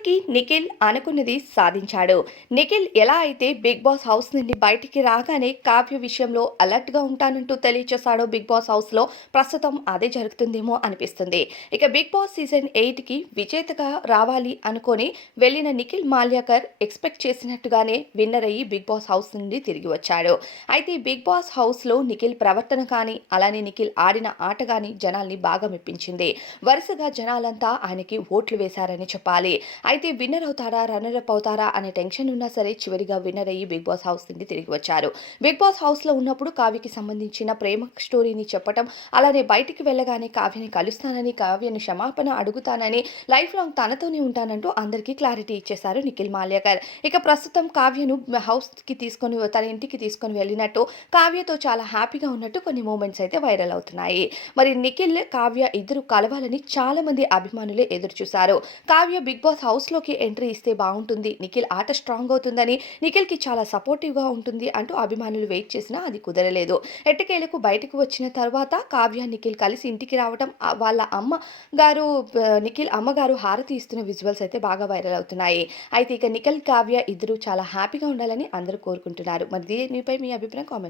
చివరికి నిఖిల్ అనుకున్నది సాధించాడు. నిఖిల్ ఎలా అయితే బిగ్ బాస్ హౌస్ నుండి బయటికి రాగానే కావ్య విషయంలో అలర్ట్గా ఉంటానంటూ తెలియచేశాడో బిగ్ బాస్ హౌస్లో ప్రస్తుతం అదే జరుగుతుందేమో అనిపిస్తుంది. ఇక బిగ్ బాస్ సీజన్ ఎయిట్కి విజేతగా రావాలి అనుకొని వెళ్ళిన నిఖిల్ మాల్యాకర్ ఎక్స్పెక్ట్ చేసినట్టుగానే విన్నర్ అయ్యి బిగ్ బాస్ హౌస్ నుండి తిరిగి వచ్చాడు. అయితే బిగ్ బాస్ హౌస్లో నిఖిల్ ప్రవర్తన కానీ అలానే నిఖిల్ ఆడిన ఆట కానీ జనాల్ని బాగా మెప్పించింది. వరుసగా జనాలంతా ఆయనకి ఓట్లు వేశారని చెప్పాలి. అయితే విన్నర్ అవుతారా రన్నర్ అప్ అవుతారా అనే టెన్షన్ ఉన్నా సరే చివరిగా విన్నర్ అయ్యి బిగ్ బాస్ హౌస్ నుండి తిరిగి వచ్చారు. బిగ్ బాస్ హౌస్లో ఉన్నప్పుడు కావ్యకి సంబంధించిన ప్రేమ స్టోరీని చెప్పటం అలానే బయటికి వెళ్ళగానే కావ్యని కలుస్తానని కావ్యని క్షమాపణ అడుగుతానని లైఫ్ లాంగ్ తనతోనే ఉంటానంటూ అందరికీ క్లారిటీ ఇచ్చేశారు నిఖిల్ మాల్యాకర్. ఇక ప్రస్తుతం కావ్యను హౌస్కి తీసుకొని తన ఇంటికి తీసుకొని వెళ్ళినట్టు కావ్యతో చాలా హ్యాపీగా ఉన్నట్టు కొన్ని మూమెంట్స్ అయితే వైరల్ అవుతున్నాయి. మరి నిఖిల్ కావ్య ఇద్దరు కలవాలని చాలా మంది అభిమానులే ఎదురు చూశారు కావ్య బిగ్ బాస్ హౌస్ లోకి ఎంట్రీ ఇస్తే బాగుంటుంది. నిఖిల్ ఆట స్ట్రాంగ్ అవుతుందని నిఖిల్కి చాలా సపోర్టివ్గా ఉంటుంది అంటూ అభిమానులు వెయిట్ చేసినా అది కుదరలేదు. ఎట్టకేలకు బయటకు వచ్చిన తర్వాత కావ్య నిఖిల్ కలిసి ఇంటికి రావడం వాళ్ళ అమ్మ గారు నిఖిల్ అమ్మగారు హారతి ఇస్తున్న విజువల్స్ అయితే బాగా వైరల్ అవుతున్నాయి. అయితే ఇక నిఖిల్ కావ్య ఇద్దరు చాలా హ్యాపీగా ఉండాలని అందరూ కోరుకుంటున్నారు. మరి దీనిపై మీ అభిప్రాయం కామెంట్